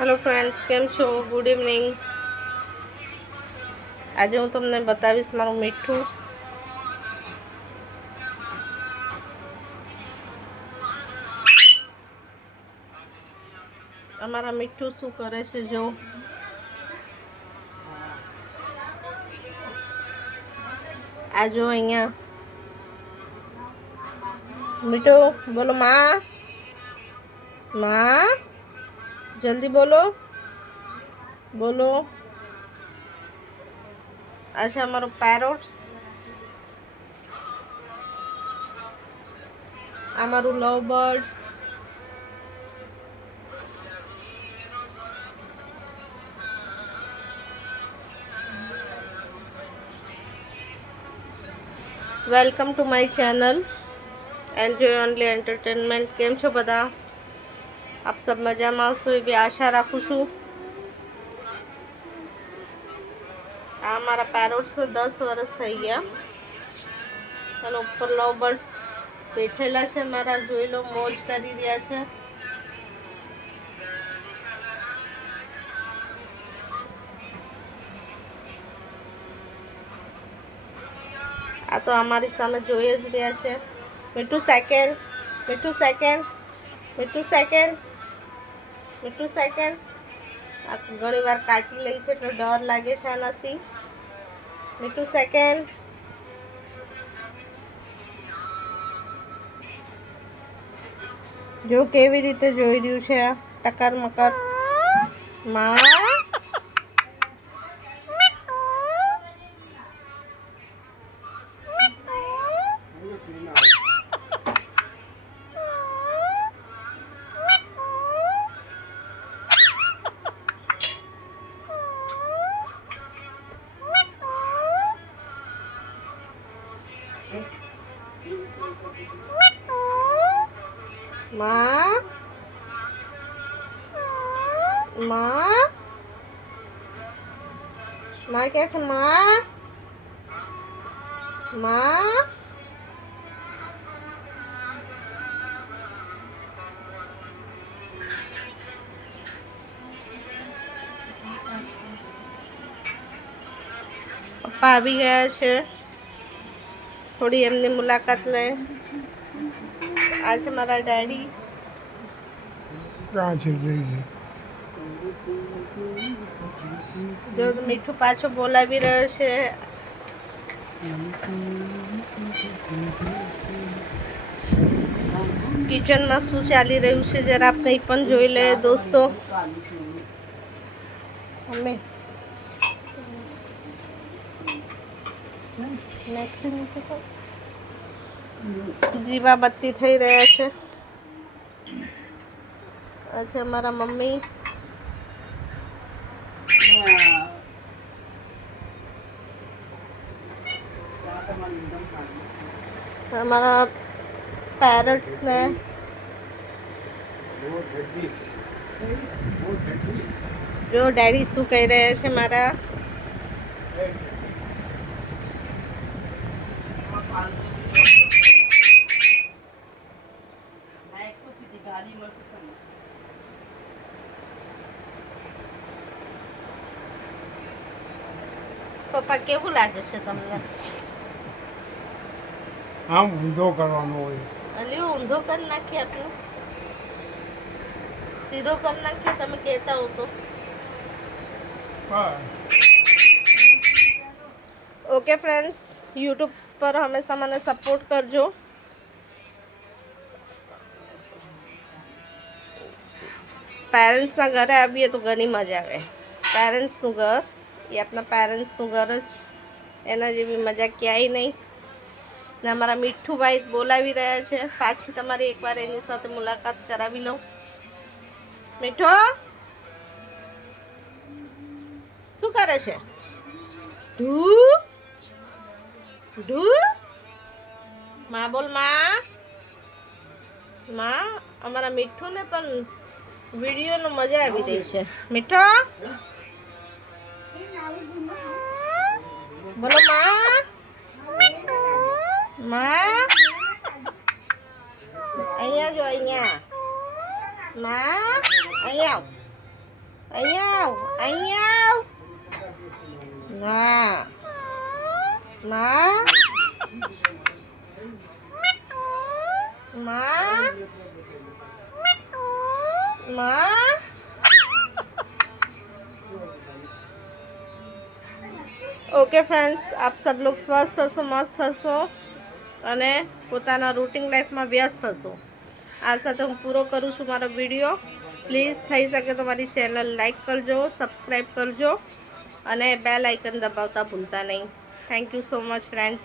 Hello friends, केम छो? Good evening. आज हूँ तमने बतावीश मारू मीठू। अमारा मीठू शू करे छे जो आजो अहिया। मीठू बोलो माँ, माँ जल्दी बोलो बोलो। अच्छा हमारो पैरोट्स, हमारू love bird, welcome to my channel enjoy only entertainment. केम छो बधा? आप सब मजा में आवशो एवी आशा राखुं छुं। आ मारा पैरोट्स 10 वर्ष थई गया અને ઉપર લવ બર્ડ્સ બેઠેલા છે મારા, જોઈ લો મોજ કરી રહ્યા છે। આ તો અમારી સામે જોઈ જ રહ્યા છે। મીઠું સેકન્ડ, મીઠું સેકન્ડ, મીઠું સેકન્ડ, મીઠું સેકન્ડ। આ ઘણી વાર કાઢી લે છે એટલે ડર લાગે છે આનાથી। મીઠું સેકન્ડ। જો કેવી રીતે જોઈ રહ્યું છે આ ટકર મકર। માં माँ माँ माँ क्या है? माँ माँ पप्पा આવી ગયા છે, થોડી એમની મુલાકાત લે। आज हमारा डैडी जो मीठू पाछो बोलावी રહ્યો છે। किचन में शू चाली रह्यु छे जरा आपने पण जोई ले दोस्तों। मम्मी जीवा बत्ती थई रह्या छे। अच्छा हमारा मम्मी, हमारा पैरट्स ने जो डैडी शू कही रहे छे मारा। पप्पा केवुं लागे छे तमने? आम ऊंधो करवानो होय। अली ऊंधो कर नाखी आपने, सीधो कर नाखी तमे कहता हो तो। ओके फ्रेंड्स, यूट्यूब पर हमेशा मैंने सपोर्ट करजो। पेरेंट्सना घरे आवीए तो घणी मजा आवे। पेरेंट्सनुं घर એ આપણા પેરેન્ટ્સનું ઘર જ, એના જેવી મજા ક્યાંય નહીં। ને અમારા મીઠુભાઈ બોલાવી રહ્યા છે, પાછી તમારી એકવાર એની સાથે મુલાકાત કરાવી લો। મીઠો શું કરે છે? ઢુ ઢુ માં બોલ માં। માં અમારા મીઠુને પણ વિડીયોનો મજા આવી રહી છે। મીઠો बोलो माँ, माँ अहिया जो अहिया, माँ अहिया અહીંયા આવ, અહીંયા આવ. ના માં માં માં. ઓકે ફ્રેન્ડ્સ, આપ સબ લોગ સ્વસ્થ હશો, મસ્ત હશો અને પોતાના રૂટિન લાઈફમાં વ્યસ્ત હશો. આ સાથે હું પૂરો કરું છું મારો વિડીયો. પ્લીઝ થઈ શકે તો મારી ચેનલ લાઈક કરજો, સબસ્ક્રાઈબ કરજો અને બેલ આઇકન દબાવતા ભૂલતા નહીં. Thank you so much friends.